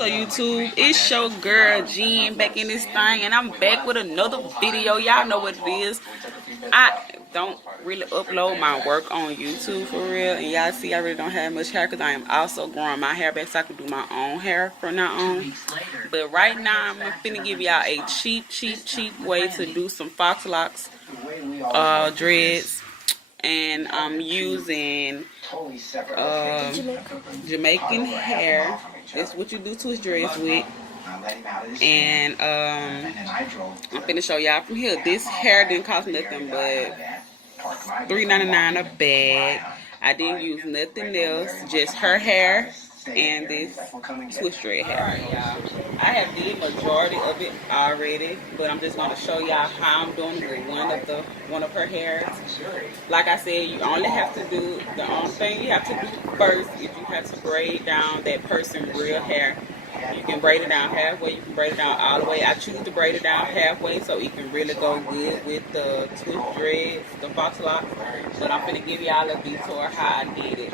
So YouTube, it's your girl Jen back in this thing, and I'm back with another video. Y'all know what it is. I don't really upload my work on YouTube for real, and y'all see I really don't have much hair because I am also growing my hair back so I can do my own hair from now on. But right now I'm finna give y'all a cheap way to do some Faux locks, dreads, and I'm using Jamaican hair. That's what you do twist dreads with. And I'm finna show y'all from here. This hair didn't cost nothing but $3.99 a bag. I didn't use nothing else, just her hair and this twist dread hair. Alright, y'all, I have did majority of it already, but I'm just gonna show y'all how I'm doing with one of her hairs. Like I said, you only have to do, the only thing you have to do first is you have to braid down that person's real hair. You can braid it down halfway, you can braid it down all the way. I choose to braid it down halfway so it can really go good with the twist dreads, the Faux locks. But I'm gonna give y'all a detour how I did it.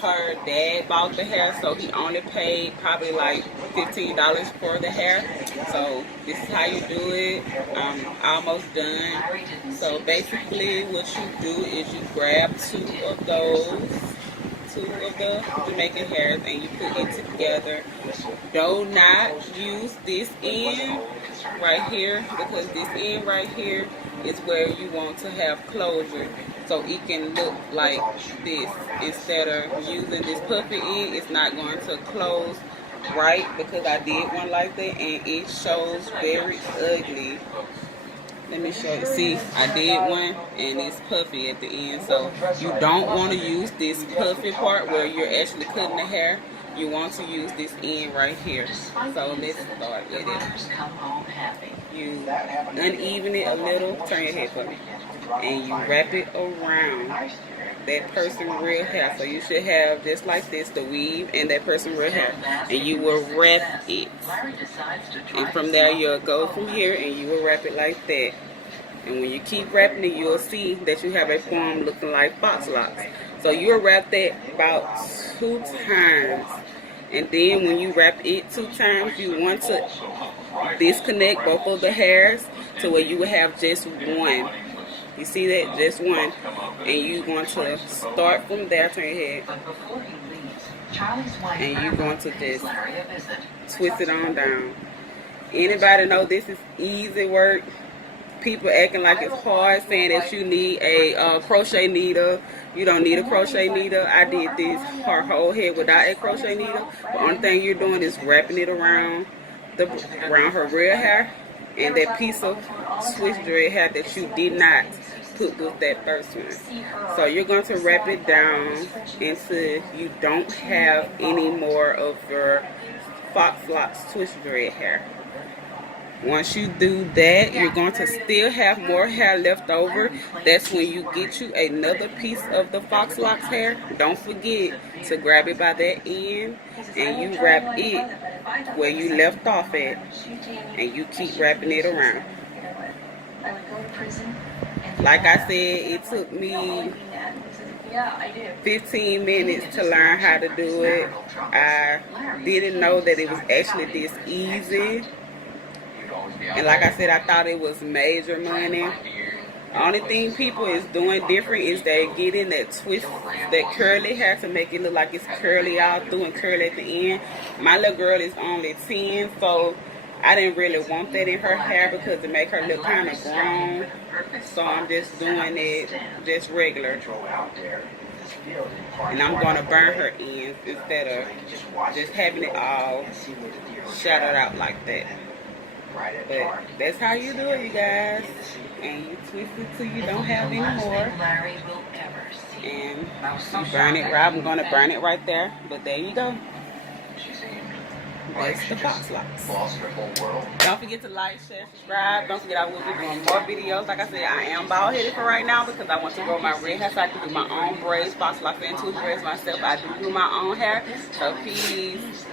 Her dad bought the hair, so he only paid probably like $15 for the hair. So this is how you do it. I'm almost done. So basically what you do is you grab two of the Jamaican hairs and you put it together. Do not use this end right here, because this end right here is where you want to have closure, so it can look like this. Instead of using this puffy end, it's not going to close right, because I did one like that and it shows very ugly. Let me show you. See, I did one and it's puffy at the end. So you don't want to use this puffy part where you're actually cutting the hair. You want to use this end right here. So let's start with it. You uneven it a little. Turn your head for me. And you wrap it around that person's real hair. So you should have just like this, the weave and that person's real hair. And you will wrap it. And from there you'll go from here and you will wrap it like that. And when you keep wrapping it, you'll see that you have a form looking like Faux locks. So you'll wrap that about 2 times. And then when you wrap it 2 times, you want to disconnect both of the hairs to where you will have just one. You see that? Just one. And you want to start from there, turn your head. And you're going to just twist it on down. Anybody know this is easy work? People acting like it's hard, saying that you need a crochet needle. You don't need a crochet needle. I did this her whole head without a crochet needle. The only thing you're doing is wrapping it around her real hair and that piece of twist dread hair that you did not put with that first one. So you're going to wrap it down until you don't have any more of your Faux locks twist dread hair. Once you do that, you're going to still have more hair left over. That's when you get you another piece of the Faux locks hair. Don't forget to grab it by that end and you wrap it where you left off at, and you keep wrapping it around. Like I said, it took me 15 minutes to learn how to do it. I didn't know that it was actually this easy. And like I said, I thought it was major money. The only thing people is doing different is they're getting that twist, that curly hair to make it look like it's curly all through and curly at the end. My little girl is only 10, so I didn't really want that in her hair because it make her look kind of grown. So I'm just doing it just regular. And I'm going to burn her ends instead of just having it all shadowed out like that. But that's how you do it, you guys. And you twist it till you don't have any more. And you burn it right. I'm going to burn it right there. But there you go. That's the Faux locks. Don't forget to like, share, subscribe. Don't forget I will be doing more videos. Like I said, I am bald headed for right now because I want to grow my red hair so I can do my own braids, Faux locks, and twist braids myself. I do my own hair. So peace.